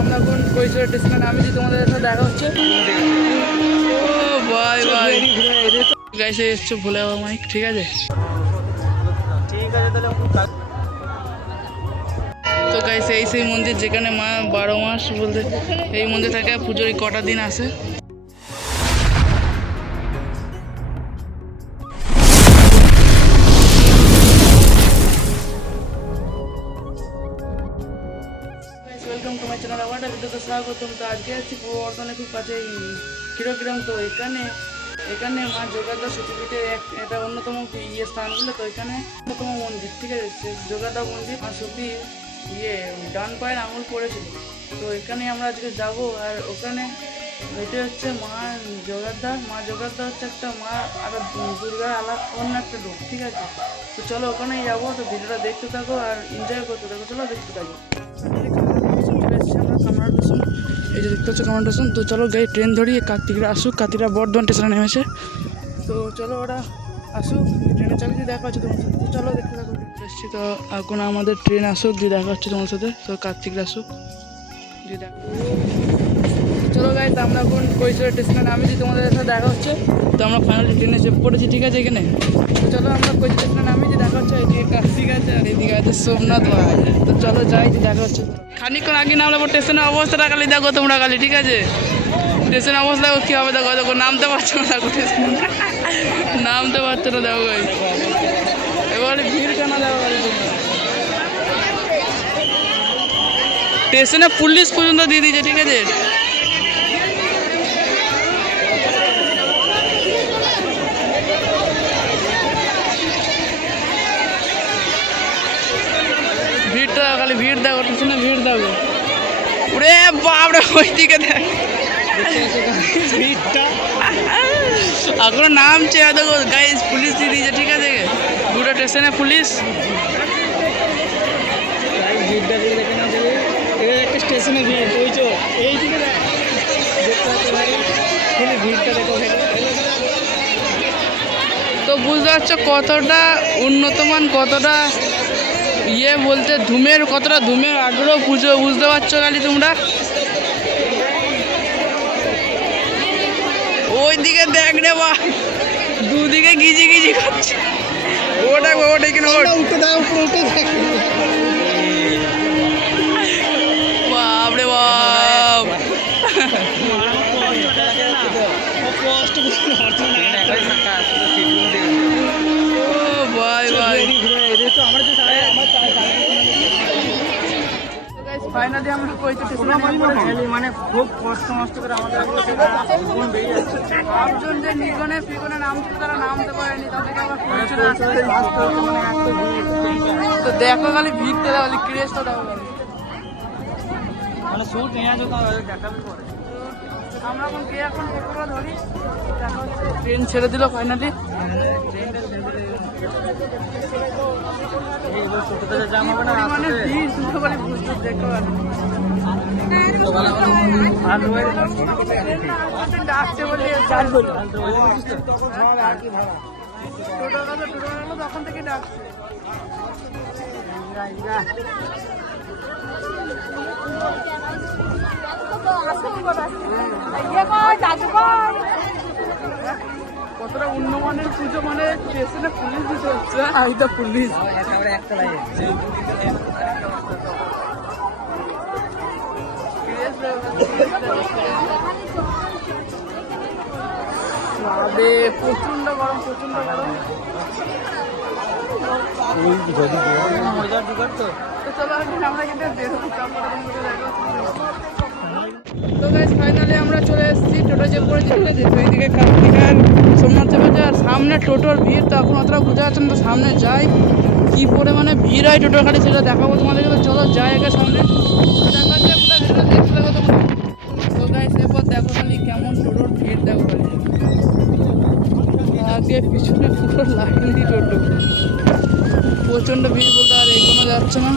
আমরা এখন কৈশোর স্টেশনে নামিয়েছি, তোমাদের সাথে দেখা হচ্ছে। ও ভাই ভাই গাইস এসছে ভোলে বাবা মাইক, ঠিক আছে তো গাইস এই সেই মন্দির যেখানে মা 12 মাস বলতে এই মন্দির থাকে, পুজোর কটা দিন আসে। ওয়েলকাম টু মাই চ্যানেল, আমার ভিডিওতে স্বাগতম। তো আজকে আছি পূর্ব বর্ধমানে খুব কাছে ক্ষীরগ্রাম। তো এখানে মা যোগাদা সতীপীঠে এটা অন্যতম স্থানগুলো। তো এখানে অন্যতম মন্দির, ঠিক আছে, যোগাদা মন্দির। মা সতী ডান পায়ের আঙুল পড়েছিল। তো এখানে আমরা আজকে যাব। আর ওখানে এটা হচ্ছে মা যোগাদা হচ্ছে একটা মা, আর দুর্গার অন্য একটা রূপ, ঠিক আছে। তো চলো ওখানেই যাবো। তো ভিডিওটা দেখতে থাকো আর এনজয় করতে থাকো, চলো দেখতে থাকো। এই যে দেখতে হচ্ছে কামার স্টেশন। তো চলো গাড়ি ট্রেন ধরি, কার্তিকরা আসুক, কার্তিকরা বর্ধমান স্টেশনে নেমেছে। তো চলো ওরা আসুক, ট্রেনে চালিয়ে দেখা হচ্ছে তোমার সাথে। তো চলো দেখতে থাকো এসছি। তো এখন আমাদের ট্রেন আসুক, দিয়ে দেখা হচ্ছে তোমার সাথে। তো কার্তিকরা আসুক, দিয়ে দেখা। চলো গাইজ আমরা এখন কৈশোর স্টেশনে নামিয়েছি, তোমাদের সাথে দেখা হচ্ছে। তো আমরা ফাইনালি ট্রেনে চেপে পড়েছি, ঠিক আছে এখানে। তো চলো আমরা কৈশোর স্টেশনে নামিয়েছি, দেখা হচ্ছে। এদিকে কার্তিক আছে আর এদিকে আছে সোমনাথ ভাই। তো চলো যাই, দেখা হচ্ছে। খানিকক্ষণ আগে নামলে স্টেশনের অবস্থাটা খালি দেখো তোমরা খালি, ঠিক আছে। স্টেশনের অবস্থা কী হবে দেখো, দেখো নামতে পারছো না, দেখো স্টেশন নামতে পারছো না, দেখো গাই এবারে ভিড় কেন দেখো গাড়ি। স্টেশনে পুলিশ পর্যন্ত দিয়ে দিয়েছে, ঠিক আছে। ভিড়টা খালি ভিড় দেখো, স্টেশনে ভিড় দেখো। ওরে বাপরে ওইদিকে দেখ ভিড়টা এখনো নামছে, দেখো গাইজ পুলিশ দিয়ে দিয়েছে, ঠিক আছে। দুটো স্টেশনে পুলিশ। ভিড়টা দেখে না দেবে, একটা স্টেশনে ভিড় বুঝছো, এইদিকে ভিড়টা দেখো। তো বুঝতে পারছো কতটা উন্নতমান, কতটা বলতে কতটা ধুমের আগ্রহ পুজো, বুঝতে পারছো খালি তোমরা। ওই দিকে দেখ রে বা, দুদিকে গিজি গিজি করছে। ওটা এখানে বাপ রে বাপ, ফাইনালি আমরা মানে খুব কষ্ট করে আমাদের পাঁচজন যে নিগনে ফিগনে নামছিল তারা নামতে পারেনি, তাদেরকে আবার তো দেখো খালি ভিড়তে দাও, খালি ক্রেজটা দাও মানে শুট নিয়ে আসো, দেখাবে পরে। আমরা এখন টোটোটা ধরি, ট্রেন ছেড়ে দিল ফাইনালি। মানে বুঝতে দেখতে পারি ডাকছে বলে তখন থেকে ডাকছে। কতটা উন্নমানের পুজো, মানে স্টেশনে পুলিশ দিতে হচ্ছে, আইটা পুলিশ প্রচন্ড গরম, প্রচন্ড গরম। আমরা তো গাইস ফাইনালি আমরা চলে এসেছি, টোটো চেপে পড়েছি, এইদিকে কার্তিক আর সোমনাথ চেপেছে। আর সামনে টোটোর ভিড় তো এখন অতটা বোঝা যাচ্ছে না। তো সামনে যাই কি পরিমাণে ভিড় হয় টোটোর গাড়ি, সেটা দেখাবো তোমাদেরকে। তো চলো যাই আগে সামনে, দেখা যাচ্ছে পুরো ভিডিওটা দেখতে থাকো তোমরা। তো গাইস এরপর দেখো খালি কেমন টোটোর ভিড় দেখো খালি, আগে পিছনে পুরো লাইন দিয়ে টোটো, প্রচণ্ড ভিড় বলতে আর এগোনো যাচ্ছে না।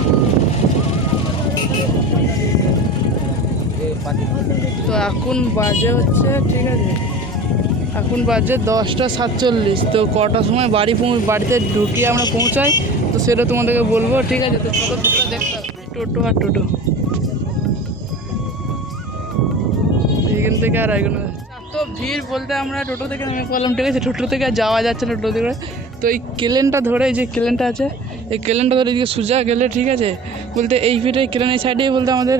তো এখন বাজে হচ্ছে, ঠিক আছে, এখন বাজে 10:47। তো কটার সময় বাড়িতে ঢুকিয়ে আমরা পৌঁছাই তো সেটা তোমাদেরকে বলবো, ঠিক আছে। তো চলো ভিডিওটা দেখতে, টোটো আর টোটো থেকে আর এগোনো যাচ্ছে না। তো ভিড় বলতে আমরা টোটো থেকে নেমে পড়লাম, ঠিক আছে, টোটো থেকে আর যাওয়া যাচ্ছে না টোটো করে। তো এই কেলেনটা ধরে, এই যে কেলেনটা আছে, এই কেলেনটা ধরে এদিকে সোজা গেলে, ঠিক আছে, বলতে এই ফিটে কেলেন এই সাইডেই বলতে আমাদের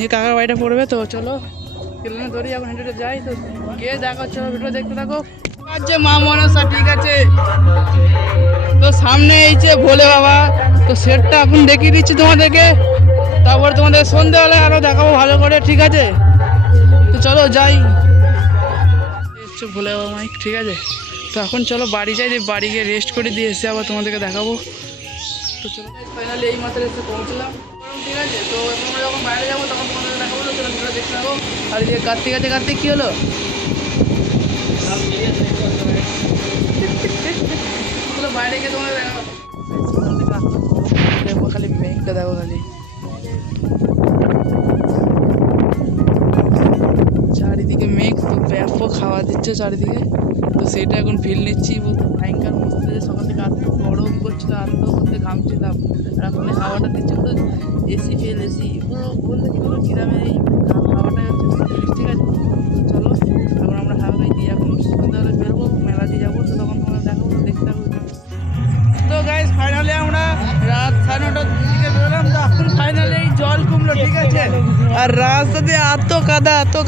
যে কাকার বাড়িটা পড়বে। তো চলো কেলেনে ধরি, এখন হেঁটে যাই। তো গিয়ে দেখা হচ্ছে, ভিডিও দেখতে থাকো। আছে মা মনসা, ঠিক আছে। তো সামনে এই যে ভোলে বাবা, তো সেটটা এখন দেখিয়ে দিচ্ছি তোমাদেরকে, তারপর তোমাদের সন্ধ্যেবেলা আরও দেখাবো ভালো করে, ঠিক আছে। তো চলো যাই, হচ্ছে ভোলে বাবা মাইক, ঠিক আছে। তো এখন চলো বাড়ি যাই, দিয়ে বাড়ি গিয়ে রেস্ট করে দিয়ে এসে আবার তোমাদেরকে দেখাবো। তো চলো ফাইনালি এই মাত্র এসে পৌঁছলাম, ঠিক আছে। তো এখন আমরা যখন বাইরে যাবো তখন তোমাদেরকে দেখাবো। তো চলো ভিডিও দেখতে থাকো। আর এদিকে কার্তিক আছে, কার্তিক কী হলো? চলো বাইরে গিয়ে তোমাদের দেখাবো। দেখো খালি মেঘটা, দেখো খালি চারিদিকে মেঘ, তো ব্যাপক খাওয়া দিচ্ছে চারিদিকে। তো সেটা এখন ফিল নিচ্ছি, ভয়ঙ্কর মস্ত। যে সকাল থেকে এত গরম করছিল, এত করতে ঘামছিলাম, আর এখন এই হাওয়াটা দিচ্ছে পুরো এসি ফেল, এসি পুরো বলতে কি বলবো, গ্রামে এই হাওয়াটাই হচ্ছে, ঠিক আছে। তো চলো এখন আমরা হাওয়াটাই দিই, এখন সন্ধ্যাবেলা বেরোবো, মেলা দিয়ে যাবো। তো তখন তোমরা দেখাবো, তো দেখতে থাকবো। তো গাইস ফাইনালি আমরা রাত 9:30টার দিকে বেরোলাম। তো এখন ফাইনালি এই জল কমলো, ঠিক আছে। আর রাস্তা দিয়ে এত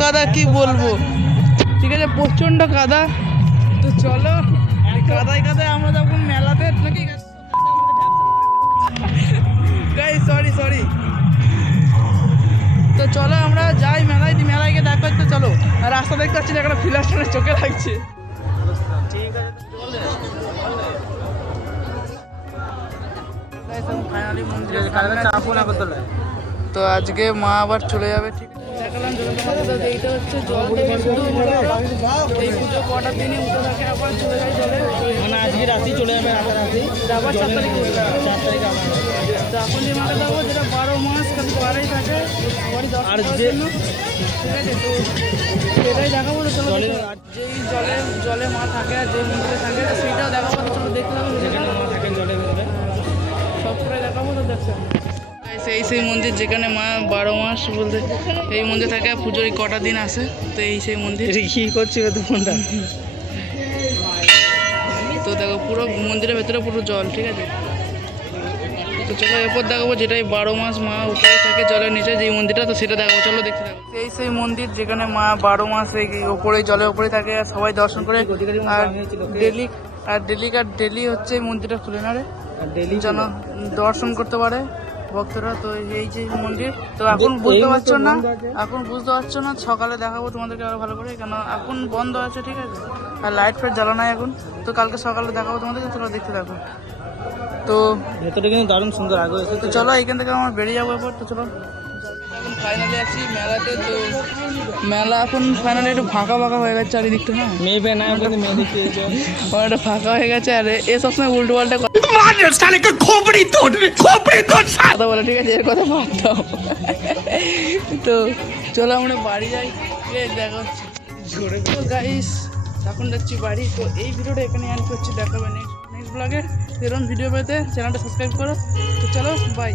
কাদা কি বলবো, ঠিক আছে, প্রচণ্ড কাদা। তো চলো কাদায় আমরা যখন মেলাতে নাকি গাইস, সরি। তো চলো আমরা যাই মেলায় গিয়ে দেখা হচ্ছে, চলো। আর রাস্তা দেখতে পাচ্ছি একটা ফিলাস্টারের চোখে লাগছে, ঠিক আছে। ফাইনালি মন্দিরে তো আজকে মা আবার চলে যাবে, ঠিক আছে। দেখালাম এইটা হচ্ছে জল থেকে শুধু এই পুজো কটার দিনই উঠে থাকে, আবার চলে যায় জলে, মানে আজকে রাতেই চলে যাবে, আবার 4 তারিখে উঠবে, 4 তারিখে আবার। তো এখন যে মাঠে যাবো, যেটা 12 মাস খালি বাড়াই থাকে, সবারই 10 টাকার জন্য, ঠিক আছে। তো সেটাই দেখাবো। তো চলো যেই জলে মা থাকে আর যে মন্দিরে থাকে, তো সেইটাও দেখাবো। তো চলো দেখতে হবে, যেখানে মা থাকে জলের ভিতরে, সব করে দেখাবো। তো দেখছেন সেই মন্দির যেখানে মা 12 মাস বলতে এই মন্দির থাকে, পুজোর কটা দিন আসে। তো এই সেই মন্দির কী করছি ফোনটা। তো দেখো পুরো মন্দিরের ভেতরে পুরো জল, ঠিক আছে। তো চলো এরপর দেখাবো যেটাই 12 মাস মা উপরে থাকে জলের নিচে, যেই মন্দিরটা, তো সেটা দেখাবো। চলো দেখতে থাকো। সেই মন্দির যেখানে মা 12 মাস এই ওপরে জলের ওপরে থাকে, আর সবাই দর্শন করে। আর ডেলি হচ্ছে এই মন্দিরটা খুলে না রে, যেন দর্শন করতে পারে ভক্তরা। তো এই যে মন্দির, তো এখন বুঝতে পারছো না, সকালে দেখাবো তোমাদেরকে আরো ভালো করে, কেন এখন বন্ধ আছে, ঠিক আছে। আর লাইট ফাইট জ্বালা নাই এখন, তো কালকে সকালে দেখাবো তোমাদেরকে, তোমরা দেখতে থাকো। তো ভেতরে কিন্তু দারুণ সুন্দর আগে। তো চলো এখান থেকে আমরা বেরিয়ে যাবো এরপর। তো চলো এখন ফাইনালি আছি মেলাতে। তো মেলা এখন ফাইনালি একটু ফাঁকা হয়ে গেছে চারিদিকটা, হ্যাঁ একটু ফাঁকা হয়ে গেছে। আর এ সবসময় উল্টো পাল্টা কথা বলে, ঠিক আছে, এর কথা বাদ দাও। তো চলো আমরা বাড়ি যাই, দেখা হচ্ছে গাইস। এখন যাচ্ছি বাড়ি। তো এই ভিডিওটা এখানে এন্ড করছি, দেখাবে নেক্সট ব্লগে। এরকম ভিডিও পেতে চ্যানেলটা সাবস্ক্রাইব করো। তো চলো বাই।